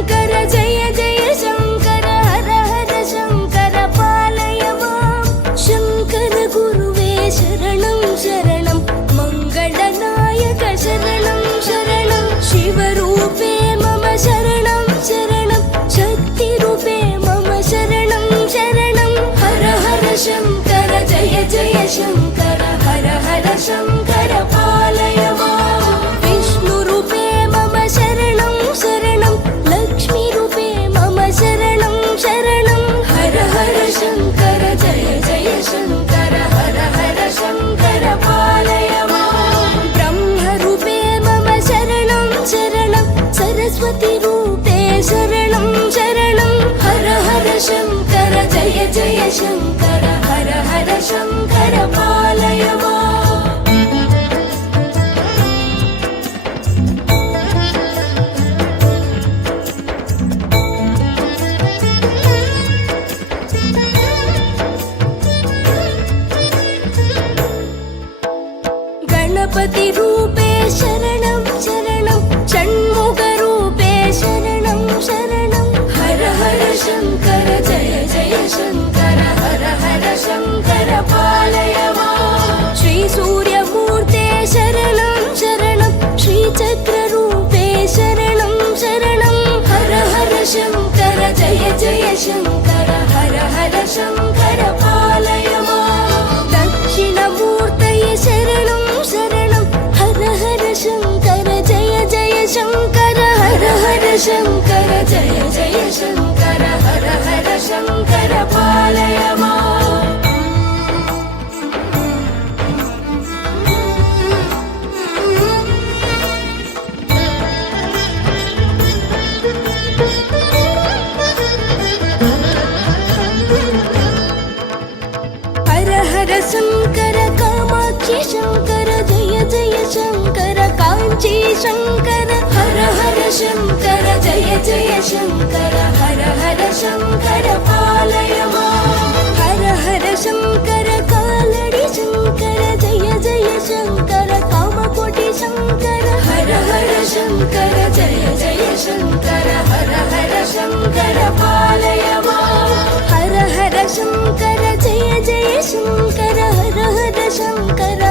शङ्कर जय जय शङ्कर हर हर शङ्कर पालय मां शङ्कर गुरुवे शरणं शरणं मङ्गलनायक शरणं शरणं शिवरूपे मम शरणं शरणं शक्तिरूपे मम शरणं शरणं हर हर शङ्कर जय जय शङ्कर हर हर शङ्कर पालय मां विष्णुरूपे मम शरणं शरणं लक्ष्मीरूपे मम शरणं शरणं हर हर शङ्कर जय जय शङ्कर हर हर शङ्कर पालय मां ब्रह्मरूपे मम शरणं शरणं सरस्वतीरूपे शरणं शरणं हर हर शङ्कर जय जय शङ्कर हर हर शङ्कर पालय मां गणपतिरूपे शरणं शरणं षण्मुखरूपे शरणं शरणं हर हर शङ्कर जय जय शङ्कर हर हर शङ्कर पालय मां श्रीसूर्यमूर्ते शरणं शरणं श्रीचक्ररूपे शरणं शरणं हर हर शङ्कर जय जय शङ्कर हर हर शङ्कर पालय मां दक्षिणमूर्तये शरणं शरणं हर हर शङ्कर जय जय शङ्कर हर हर शङ्कर जय जय शङ्कर हर हर शङ्कर पालय मां हर हर शङ्कर कामाक्षी शङ्कर जय जय शङ्कर काञ्ची शङ्कर हर हर शङ्कर जय जय शङ्कर हर हर शङ्कर पालय मां हर हर शङ्कर कालडि शङ्कर जय जय शङ्कर कामकोटि शङ्कर हर हर शङ्कर जय जय शङ्कर हर हर शङ्कर पालय मां हर हर शङ्कर जय जय शङ्कर हर हर शङ्कर